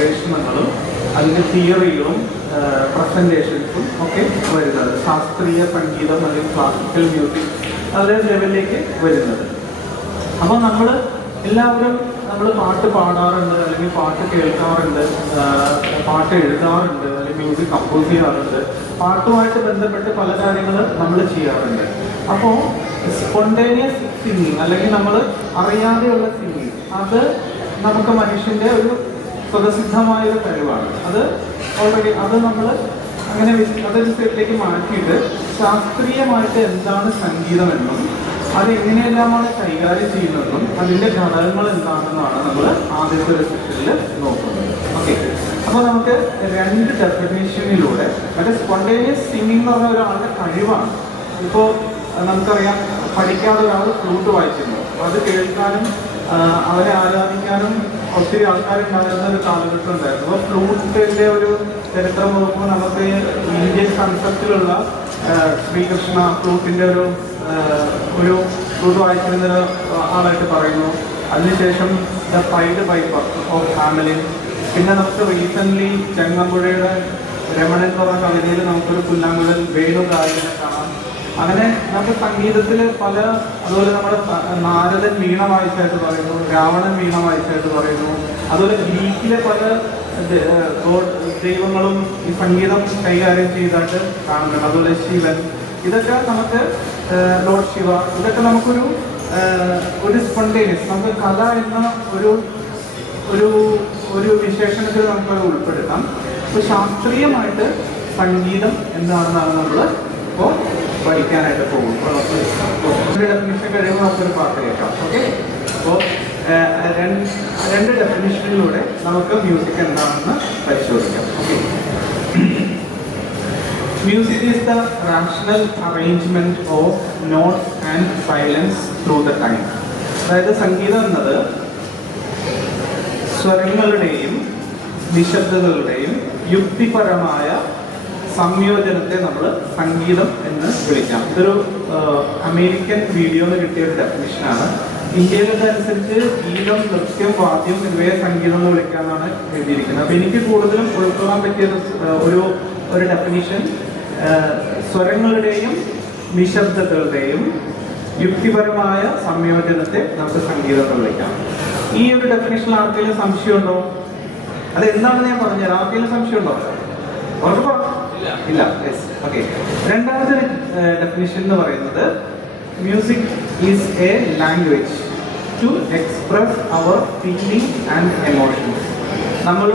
ഗവേഷണങ്ങളും അതിൻ്റെ തിയറികളും പ്രസൻറ്റേഷൻസും ഒക്കെ വരുന്നത്. ശാസ്ത്രീയ സംഗീതം അല്ലെങ്കിൽ ക്ലാസിക്കൽ മ്യൂസിക് അതേ ലെവലിലേക്ക് വരുന്നത്. അപ്പോൾ നമ്മൾ എല്ലാവരും പാട്ട് പാടാറുണ്ട്, അല്ലെങ്കിൽ പാട്ട് കേൾക്കാറുണ്ട്, പാട്ട് എഴുതാറുണ്ട്, അല്ലെങ്കിൽ മ്യൂസിക് കമ്പോസ് ചെയ്യാറുണ്ട്, പാട്ടുമായിട്ട് ബന്ധപ്പെട്ട് പല കാര്യങ്ങൾ നമ്മൾ ചെയ്യാറുണ്ട്. അപ്പോൾ സ്പോണ്ടേനിയസ് സിംഗിങ് അല്ലെങ്കിൽ നമ്മൾ അറിയാതെയുള്ള സിംഗിങ് അത് നമുക്ക് മനുഷ്യൻ്റെ ഒരു സ്വതസിദ്ധമായൊരു കഴിവാണ്. അത് ഓൾറെഡി അത് നമ്മൾ അങ്ങനെ അതൊരു സൈഡിലേക്ക് മാറ്റിയിട്ട് ശാസ്ത്രീയമായിട്ട് എന്താണ് സംഗീതമെന്നും അതെങ്ങനെയെല്ലാമാണ് കൈകാര്യം ചെയ്യുന്നതെന്നും അതിൻ്റെ ഘടകങ്ങൾ എന്താണെന്നാണ് നമ്മൾ ആദ്യത്തെ ഒരു സെഷനിൽ നോക്കുന്നത്. ഓക്കെ, അപ്പോൾ നമുക്ക് രണ്ട് ഡെഫിനേഷനിലൂടെ മറ്റേ സ്പോണ്ടേനിയസ് സിംഗിങ് എന്ന് പറഞ്ഞ ഒരാളുടെ കഴിവാണ്. ഇപ്പോൾ നമുക്കറിയാം, പഠിക്കാതെ ഒരാൾ ഫ്ലൂട്ട് വായിക്കുന്നു, അത് കേൾക്കാനും അവരെ ആരാധിക്കാനും ഒത്തിരി ആൾക്കാരുണ്ടായിരുന്ന ഒരു കാലഘട്ടം ഉണ്ടായിരുന്നു. അപ്പോൾ ഫ്ലൂട്ടിൻ്റെ ഒരു ചരിത്രം നോക്കുമ്പോൾ നമുക്ക് ഇന്ത്യൻ കൺസെപ്റ്റിലുള്ള ശ്രീകൃഷ്ണ ഫ്ലൂട്ടിൻ്റെ ഒരു ഫ്ലൂട്ട് വായിച്ചിരുന്ന ആളായിട്ട് പറയുന്നു. അതിനുശേഷം the pied piper of Hamelin. പിന്നെ നമുക്ക് റീസെൻ്റ്ലി ചെങ്ങമ്പുഴയുടെ രമണൻ എന്ന് പറഞ്ഞ കവിതയിൽ നമുക്കൊരു പുല്ലാങ്കുഴൽ വേണു ഗായകനെ കാണാം. അങ്ങനെ നമുക്ക് സംഗീതത്തിൽ പല, അതുപോലെ നമ്മുടെ നാരദൻ വീണ വായിച്ചായിട്ട് പറയുന്നു, രാവണൻ വീണ വായിച്ചായിട്ട് പറയുന്നു. അതുപോലെ ഗ്രീക്കിലെ പല ദൈവങ്ങളും ഈ സംഗീതം കൈകാര്യം ചെയ്തായിട്ട് കാണുന്നുണ്ട്. അതുപോലെ ശിവൻ, ഇതൊക്കെ നമുക്ക് ലോർഡ് ശിവ, ഇതൊക്കെ നമുക്കൊരു സ്പോണ്ടേനിയസ്, നമുക്ക് കഥ എന്ന ഒരു വിശേഷണത്തിൽ നമുക്കത് ഉൾപ്പെടുത്താം. അപ്പോൾ ശാസ്ത്രീയമായിട്ട് സംഗീതം എന്താണെന്നാണ് നമ്മൾ ഇപ്പോൾ പഠിക്കാനായിട്ട് പോകും. ഒരു ഡെഫിനിഷൻ കഴിയുമ്പോൾ നമുക്കൊരു പാട്ട് കേൾക്കാം. ഓക്കെ, അപ്പോൾ രണ്ട് ഡെഫിനിഷനിലൂടെ നമുക്ക് മ്യൂസിക് എന്താണെന്ന് പരിശോധിക്കാം. Okay, music is the rational arrangement of notes and silence through the time. അതായത് സംഗീതം എന്നത് സ്വരങ്ങളുടെയും നിശബ്ദതകളുടെയും യുക്തിപരമായ സംയോജനത്തെ നമ്മൾ സംഗീതം എന്ന് വിളിക്കാം. ഇതൊരു അമേരിക്കൻ വീഡിയോന്ന് കിട്ടിയ ഒരു ഡെഫിനിഷനാണ്. ഇന്ത്യയിലതനുസരിച്ച് ഗീതം, നൃത്യം, വാദ്യം എന്നിവയെ സംഗീതം എന്ന് വിളിക്കാമെന്നാണ് എഴുതിയിരിക്കുന്നത്. അപ്പോൾ എനിക്ക് കൂടുതലും ഉൾക്കൊള്ളാൻ പറ്റിയ ഒരു ഡെഫിനിഷൻ സ്വരങ്ങളുടെയും നിശബ്ദതകളുടെയും യുക്തിപരമായ സംയോജനത്തെ നമുക്ക് സംഗീതം എന്ന് വിളിക്കാം. ഈ ഒരു ഡെഫിനിഷനിൽ ആർക്കെങ്കിലും സംശയമുണ്ടോ? അത് എന്താണെന്ന് ഞാൻ പറഞ്ഞുതരാം. ആർക്കെങ്കിലും സംശയമുണ്ടോ? ഉറപ്പാ? ഇല്ല. യെസ്. ഓക്കെ, രണ്ടാമത്തെ ഡെഫിനിഷൻ എന്ന് പറയുന്നത് music is a language to express our feeling and emotions. നമ്മൾ